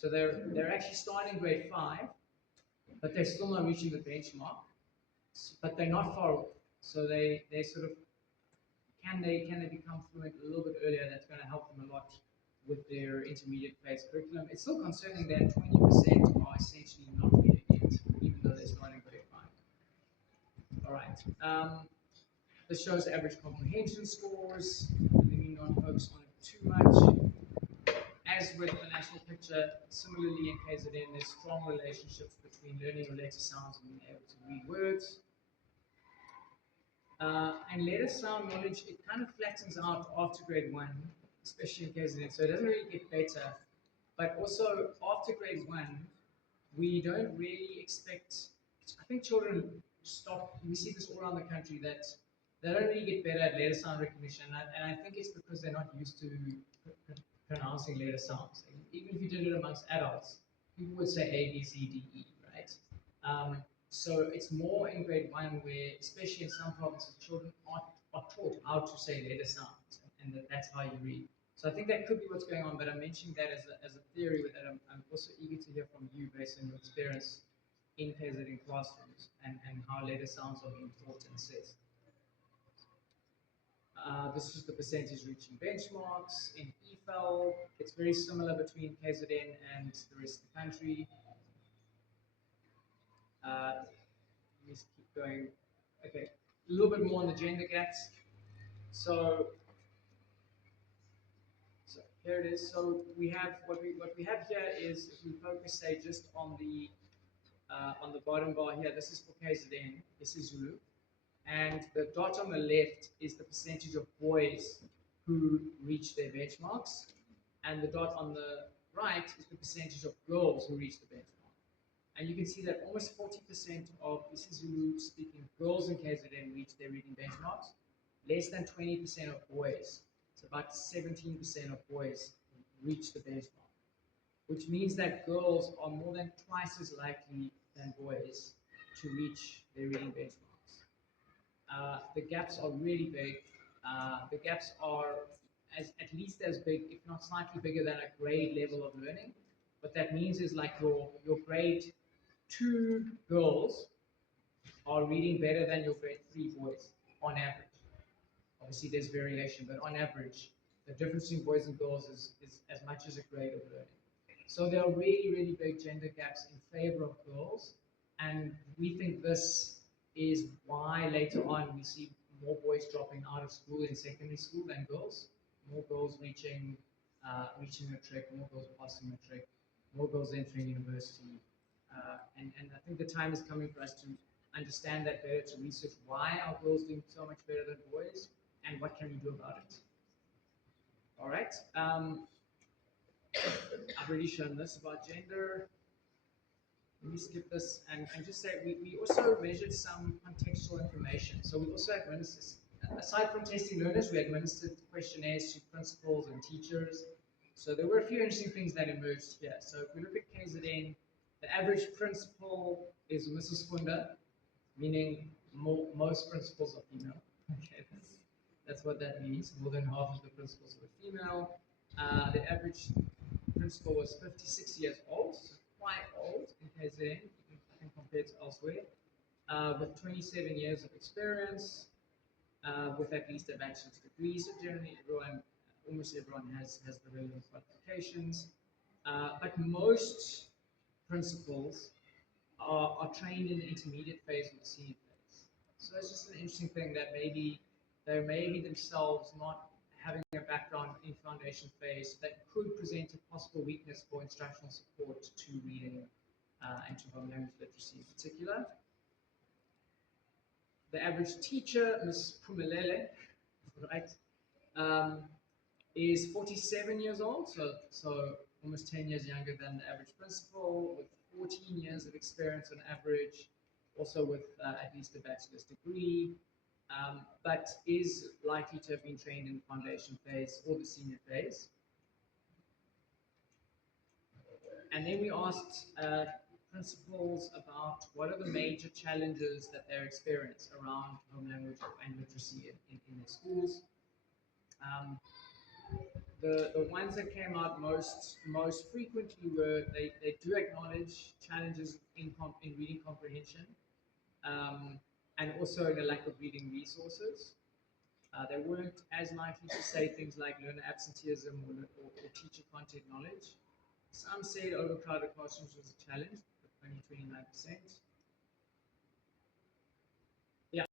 So they're actually starting grade 5, but they're still not reaching the benchmark. But they're not far off. So they sort of can they become fluent a little bit earlier? That's going to help them a lot with their intermediate phase curriculum. It's still concerning that 20% are essentially not there yet, even though they're starting grade 5. All right. This shows average comprehension scores. Let me not focus on it too much. As with the national picture, similarly in KZN, there's strong relationships between learning related sounds and being able to read words. And letter sound knowledge, it kind of flattens out after grade 1, especially in KZN, so it doesn't really get better. But also, after grade 1, we don't really expect, I think children stop, we see this all around the country, that they don't really get better at letter sound recognition, and I think it's because they're not used to pronouncing letter sounds. Even if you did it amongst adults, people would say A, B, C, D, E, right? So it's more in grade 1 where, especially in some provinces, children are taught how to say letter sounds, and that's how you read. So I think that could be what's going on, but I'm mentioning that as a theory, that I'm also eager to hear from you based on your experience in KZN classrooms and how letter sounds are being taught and assessed. This is the percentage reaching benchmarks. In EFL, it's very similar between KZN and the rest of the country. Let's keep going. Okay, a little bit more on the gender gaps. So here it is. So we have what we have here is, if we focus, say, just on the bottom bar here. This is for KZN. This is Zulu. And the dot on the left is the percentage of boys who reach their benchmarks, and the dot on the right is the percentage of girls who reach the benchmark. And you can see that almost 40% of isiZulu speaking girls in KZN reach their reading benchmarks, less than 20% of boys. So about 17% of boys reach the benchmark, which means that girls are more than twice as likely than boys to reach their reading benchmarks. The gaps are really big. The gaps are at least as big, if not slightly bigger, than a grade level of learning. What that means is, like, your grade 2 girls are reading better than your grade 3 boys on average. Obviously, there's variation, but on average, the difference between boys and girls is as much as a grade of learning. So there are really, really big gender gaps in favor of girls, and we think this is why later on we see more boys dropping out of school in secondary school than girls. More girls reaching matric, more girls passing matric, more girls entering university. And I think the time is coming for us to understand that better, to research why are girls doing so much better than boys, and what can we do about it. All right. I've already shown this about gender. Let me skip this and just say we also measured some contextual information. So we also administered, aside from testing learners, we administered questionnaires to principals and teachers. So there were a few interesting things that emerged here. So if we look at KZN, the average principal is Mrs. Funda, meaning most principals are female. Okay, that's what that means. More than half of the principals were female. The average principal was 56 years old, so quite old in KZN, compared to elsewhere, with 27 years of experience, with at least a bachelor's degree. So generally, almost everyone has the relevant qualifications. But most principals are trained in the intermediate phase or the senior phase. So it's just an interesting thing that maybe they themselves not having a background in foundation phase that could present a possible weakness for instructional support to reading and to home language literacy in particular. The average teacher, Ms. Uphumelele, right, is 47 years old, so almost 10 years younger than the average principal, with 14 years of experience on average, also with at least a bachelor's degree, but is likely to have been trained in the foundation phase or the senior phase. And then we asked principals about what are the major challenges that they're experiencing around home language and literacy in their schools. the ones that came out most frequently were they do acknowledge challenges in reading comprehension, and also the lack of reading resources. They weren't as likely to say things like learner absenteeism or teacher content knowledge. Some said overcrowded classrooms was a challenge, but only 29%.